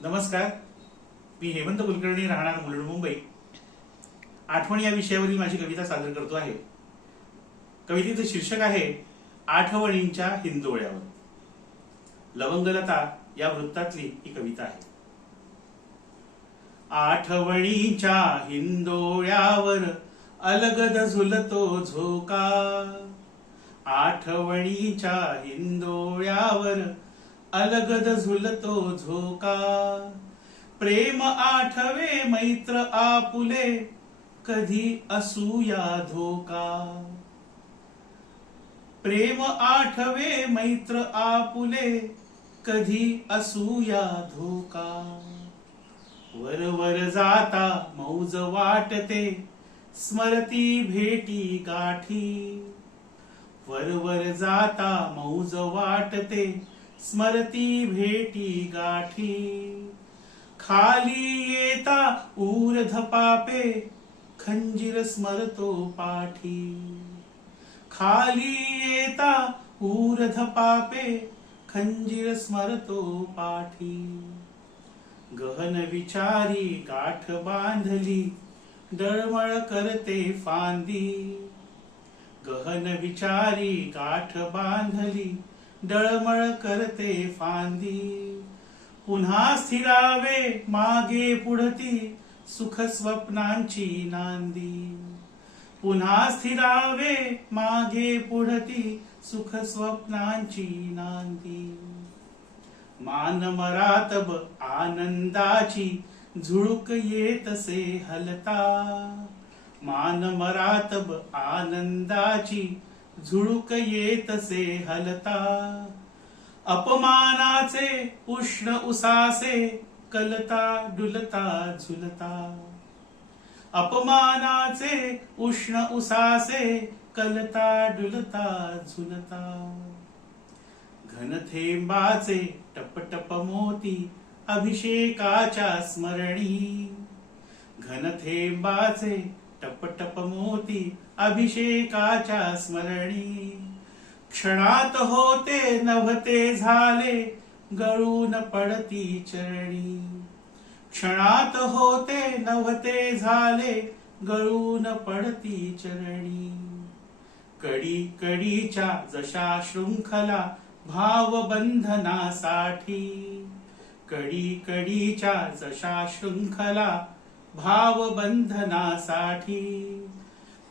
नमस्कार. मी हेमंत कुलकर्णी राहणार मुलुंड मुंबई. आठवण या विषयावरील माझी कविता सादर करतो आहे. कवितेचं शीर्षक आहे आठवणींच्या हिंदोळ्यावर. लवंगलता या वृत्तातली ही कविता आहे. आठवणीच्या हिंदोळ्यावर अलगद झुलतो झोका. आठवणीच्या हिंदोळ्यावर अलगद झुलतो झोका. प्रेम आठवे मैत्र आपुले कधी असूया धोका. प्रेम आठवे मैत्र आपुले कधी असूया धोका. वर वर जाता मौज वाटते स्मरती भेटी गाठी. वर वर जाता मौज वाटते स्मरती भेटी गाठी. खाली येता ऊर्ध पापे खंजीर स्मरतो पाठी. खाली येता ऊर्ध पापे खंजीर स्मरतो पाठी. गहन विचारी गाठ बांधली डळमळ करते फांदी. गहन विचारी गाठ बांधली डळमळ करते फांदी. पुन्हा स्थिरावे मागे पुढती सुख स्वप्नांची नांदी. पुन्हा स्थिरावे मागे पुढती सुख स्वप्नांची नांदी. मान मरातब आनंदाची झुळूक येतसे हलता. मान मरातब आनंदाची झुळूक येतसे हलता. अपमानाचे, उष्ण उसासे, कलता, डुलता, झुलता. अपमानाचे, उष्ण उसासे, कलता, डुलता, झुलता. घनथेंबाचे, टपटप मोती, अभिषेकाच्या स्मरणी. घनथेंबाचे, टपटप मोती अभिषेकाच्या स्मरणी. क्षणात होते नभते झाले गळून पडती चरणी. क्षणात होते नभते झाले गळून पडती चरणी. कडी कडीच्या जशा शृंखला भावबंधनासाठी. कडी कडीच्या जशा शृंखला भावबंधनासाठी.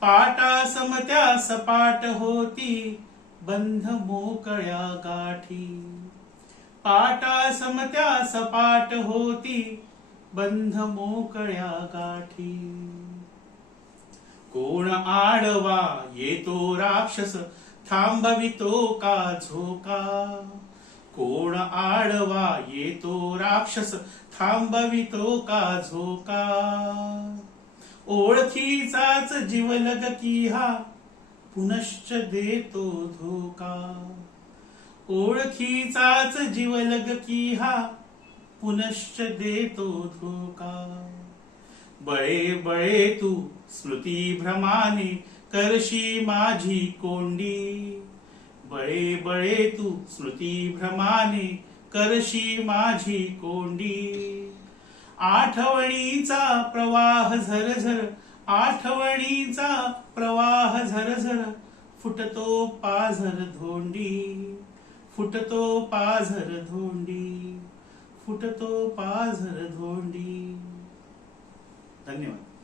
पाटा समत्या सपाट होती बंध मोकळ्या गाठी. पाटा समत्या सपाट होती बंध मोकळ्या गाठी. कोण आडवा येतो राक्षस थांबवितो का झोका? कोण आडवा येतो राक्षस थांबवितो का झोका? ओळखीचाच जीवलग की हा. पुनश्च देतो धोका. ओळखीचाच जीवलग की हा. पुनश्च देतो धोका. बळे बळे तू स्मृती भ्रमाने करशी माझी कोंडी. बळे बळे तू स्मृती भ्रमाने करशी माझी कोंडी. आठवणीचा प्रवाह झरझर आठवणीचा प्रवाह झरझर फुटतो पाझर धोंडी फुटतो पाझर धोंडी फुटतो पाझर धोंडी. धन्यवाद.